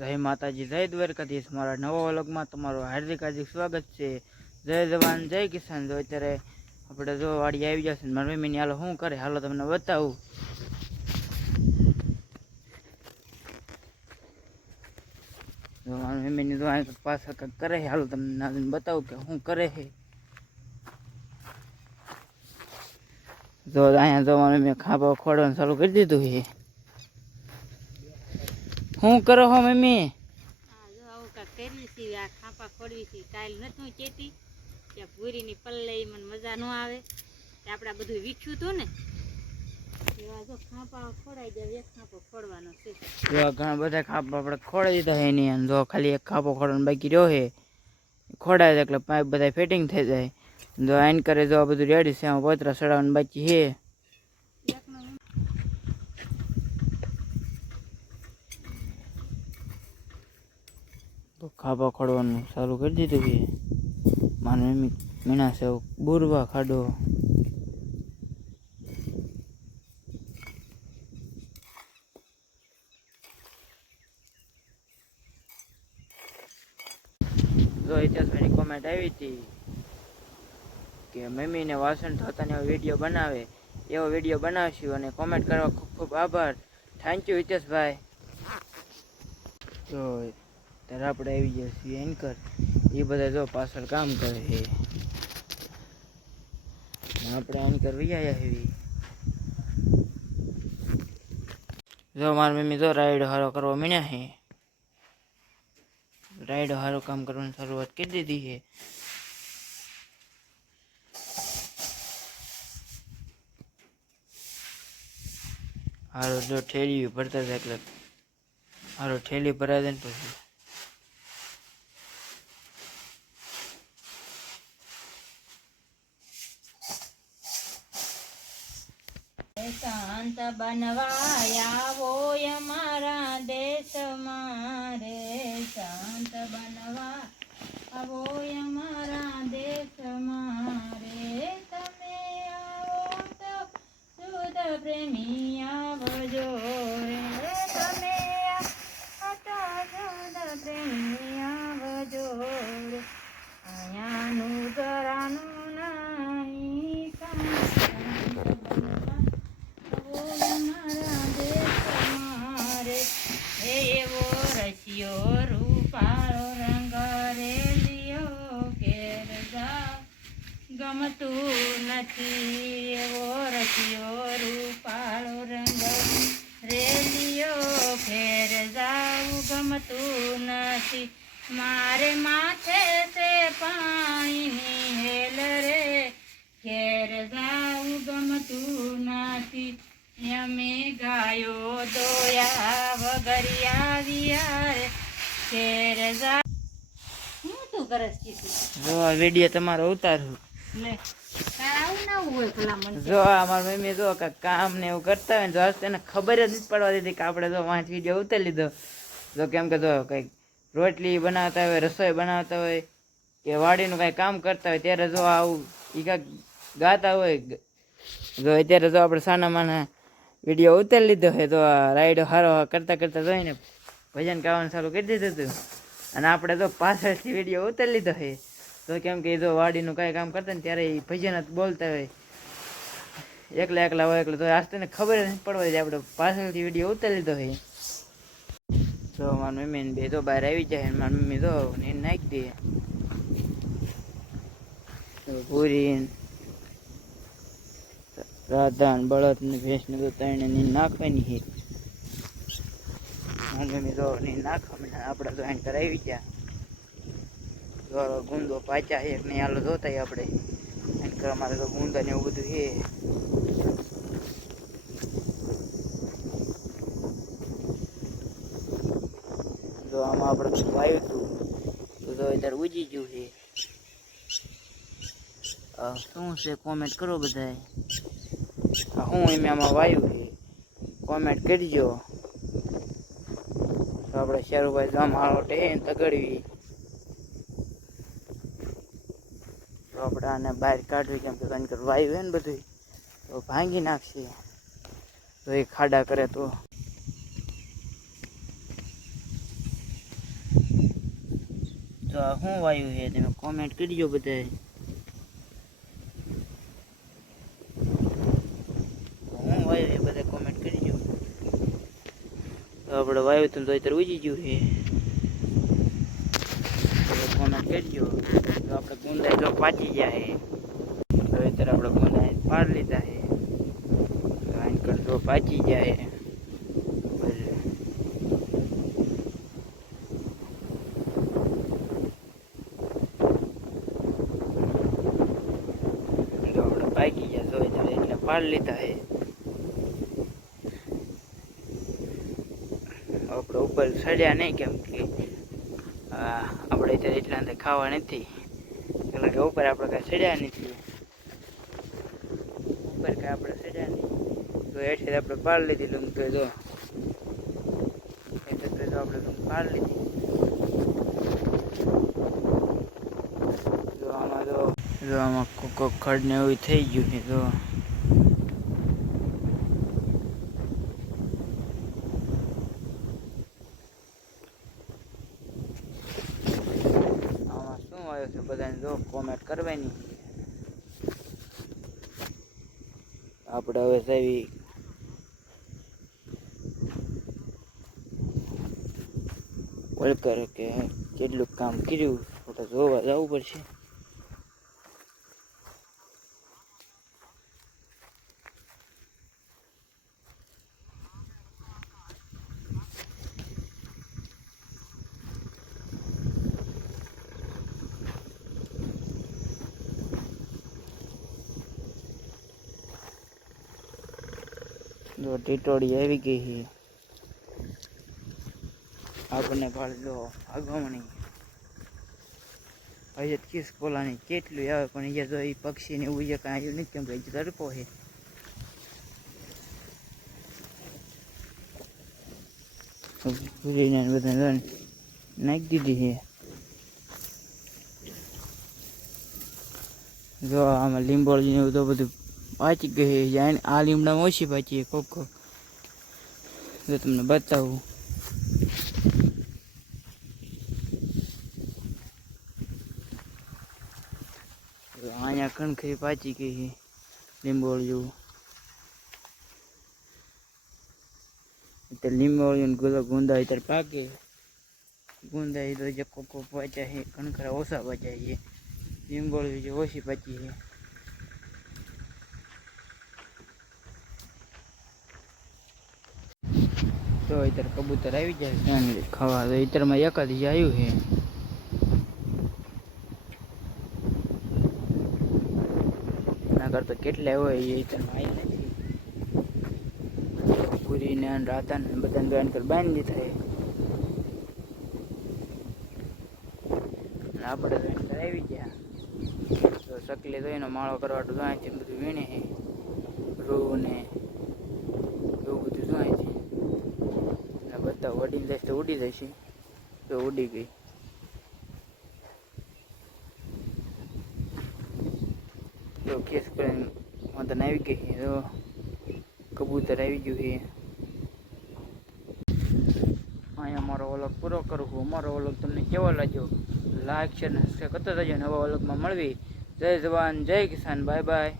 જય માતાજી, જય દ્વારકાધીશ। મારા નવા વ્લોગમાં તમારું હાર્દિક હાર્દિક સ્વાગત છે। જય જવાન જય કિસાન। જો અત્યારે આપણે જો વાડી આવી જશે, મારી મમ્મીની હાલો શું કરે હાલો તમને બતાવું। જો મારી મમ્મીની જો અહીં પાછળ કંઈક કરે હાલો તમને બતાવું કે શું કરે છે। જો અહીંયા જો મારી મમ્મી ખાંભા ખોડવાનું ચાલુ કરી દીધું છે। શું કરો છો મમ્મી? ખાપા ખોડવી કાલ નતું કેતી કે ભૂરીની પલ્લે મને મજા ન આવે આપણે બધું વીખ્યું હતું ને એવા જો ખાપા ખોડાઈ જાય એક ખાપો ખોડવાનો છે। જો ઘણા બધા ખાપા આપણે ખોડાઈ દીધા છે એની અંદર, જો ખાલી એક ખાપો ખોડવાનો બાકી રહ્યો છે, ખોડાય એટલે પાઇપ બધા ફિટિંગ થઈ જાય। જો આઈન કરે જો આ બધું રેડી છે, આમાં પતરા ચડાવવાનું બાકી છે। તો ખાપા ખોડવાનું ચાલુ કરી દીધું છે। મારી મમ્મી મીણા છે બુરવા ખાડો। જો ઇતિહાસભાઈની કોમેન્ટ આવી હતી કે મમ્મીને વાસણ ધોતાનો વિડીયો બનાવે, એવો વિડીયો બનાવશું અને કોમેન્ટ કરવા ખૂબ ખૂબ આભાર। થેન્ક યુ ઇતિહાસભાઈ। તો ત્યારે આપણે આવી ગયા છીએ એન્કર, એ બધા જો પાછળ કામ કરે છે, આપણે એન્કર વૈયા આવી। જો મારી મમ્મી જો રાઈડ હારો કરવા મીણ્યા છે, રાઈડ હારો કામ કરવાની શરૂઆત કરી દીધી છે। હારો જો ઠેલી ભરતા હતા એટલે હારો ઠેલી ભરાય જાય ને પછી શાંત બનવા આવો અમારા દેશમાં રે, શાંત બનવા આવો અમારા દેશમાં રે, તમે આવો તો શુદ્ધ પ્રેમી આવજો રે, તમે આવો તો શુદ્ધ પ્રેમી આવજો રે, અહીંયાનું ઘરાનું નહીં એવો રસિયો રૂપાળો રંગ રેલિયો કેર જાવ ગમતું નથી, એવો રસિયો રૂપાળો રંગ રેલિયો ફેર જાવ ગમતું નથી, મારે માથે છે પાણીની હેલ રે ઘેર જાવ ગમતું નથી, અમે ગાયો દોયા વગર આવ્યા રે ઘેર જાવ। હું તું કરસ કીધું જો આ વિડીયો તમારો ઉતારું લે આવું ના હોય ભલામણ। જો અમારી મમ્મી જો કામ ને એવું કરતા હોય ને જો તેને ખબર જ નથી પડવા દીધી કે આપણે જો 5 વિડીયો ઉતારી લીધો। જો કેમ કે જો કંઈક રોટલી બનાવતા હોય, રસોઈ બનાવતા હોય કે વાડીનું કાંઈ કામ કરતા હોય ત્યારે જો આવું એ કાંઈક ગાતા હોય, જો અત્યારે જો આપણે સાના માના વિડીયો ઉતારી લીધો છે, તો આ રાઈડો હારો કરતાં કરતાં જોઈને ભજન ગાવાનું ચાલુ કરી દીધું હતું અને આપણે તો પાછળથી વિડીયો ઉતારી લીધો છે। તો કેમ કે જો વાડીનું કાંઈ કામ કરતા ને ત્યારે એ ભજન જ બોલતા હોય, એકલા હોય એટલે તો આસ્તે ખબર જ નથી પડવા દે આપણે પાછળથી વિડીયો ઉતારી લીધો છે। તો મારી મમ્મીને બે તો બહાર આવી જાય, મારી મમ્મી તો એને નાખી દે તો પૂરી રાધા બળદ ને ભેંસ ને તો ત્રણે નીંદ નાખવાની છે। મારી મમ્મી તો નીંદ નાખવા આપણે તો એને કરાવી ગયા ગુંદો પાચ્યા એક નહીં હાલો જોતા આપણે એને કરવા માટે તો ગુંદા ને એવું બધું છે। જો આમાં આપણે વાવ્યું હતું તો અત્યારે ઉજી ગયું છે। શું છે કોમેન્ટ કરો બધાય, હું એમ આમાં વાયુ છે કોમેન્ટ કરજો। તો આપણે શેરુભાઈ જામ હાલો ટેન તગડવી તો આપણે આને બહાર કાઢવી, કેમ કે કંઈક વાયુ છે ને બધું તો ભાંગી નાખશે, તો એ ખાડા કરે તો તો આ શું વાયુ છે તમે કોમેન્ટ કરજો બધાએ. હું વાયુ એ બધા કોમેન્ટ કરજો. તો આપણે વાયુ તો અત્યારે ઉજી ગયું છે, કોમેન્ટ કરજો. તો આપણે ગુંદાઈ જો પાચી જાય તો અત્યારે આપણે ગુંદાઈ પાડ લીધા છે. આંકર જો પાચી જાય પાકી ગયા તો એટલે પાડ લીધા છે. આપણે ઉપર સડ્યા નહીં કેમ કે આપણે અત્યારે એટલા અંદર ખાવા નથી, એટલે કે ઉપર આપણે કાંઈ સડ્યા નથી, ઉપર કાંઈ આપણે સડ્યા નહીં તો એટલે આપણે પાડ લીધી લૂમ. તો જો એટલે તો આપણે લૂમ પાડ લીધી. જો આમાં કોક ખડ ને એવું થઈ ગયું છે. તો આમાં શું આવ્યું છે બધાને જો કોમેન્ટ કરવાની. આપણે હવે સાહેબ વળકર કે કેટલું કામ કર્યું ફોટો જોવા જવું પડશે. જો ટીટોડી આવી ગઈ છે આપણને ભાળ જો આગમણી હજી કિસ બોલાની કેટલું આવે પણ અહીંયા જો એ પક્ષી ને એવું કાંઈ આવ્યું નથી કેમ કે તડકો છે. પૂરીને બધા નાખી દીધી છે. જો આમાં લીંબોળી ને એવું તો બધું પાચી ગઈ છે. આ લીમડામાં ઓછી પાચી કોક જો તમને બતાવું. અહીંયા કણખરી પાચી ગઈ છે લીંબોળી જેવું. લીંબોળી ગુંદા અત્યારે પાકે. ગુંદા તો જે કોકો પાચ્યા છે, કણખરા ઓછા પાચ્યા છે. લીંબોળી જે ઓછી પાચી છે. તો અત્યારે કબૂતર આવી જાય ખાવા. તો અત્યારમાં એકાદ જે આવ્યું છે. એના કરતા કેટલા હોય એ અત્યારમાં આવી નથી. પૂરીને રાતા ને બધાને બેન કર બાંધી થાય. આપણે બેન આવી ગયા તો સકલી તો એનો માળો કરવાટું જાય છે. બધું વીણે છે રૂ ને એવું બધું જાય છે. બધા વડી જાય તો ઉડી જશે. તો ઉડી ગઈ. તો કેસ કરીને મદન આવી ગઈ છે. તો કબૂતર આવી ગયું છે. અહીંયા મારો વ્લોગ પૂરો કરું છું. અમારો વ્લોગ તમને કેવો લાગ્યો લાઈક શેર ને સબસ્ક્રાઈબ કરતા રહેજો. નવા વ્લોગમાં મળવી. જય જવાન જય કિસાન. Bye bye.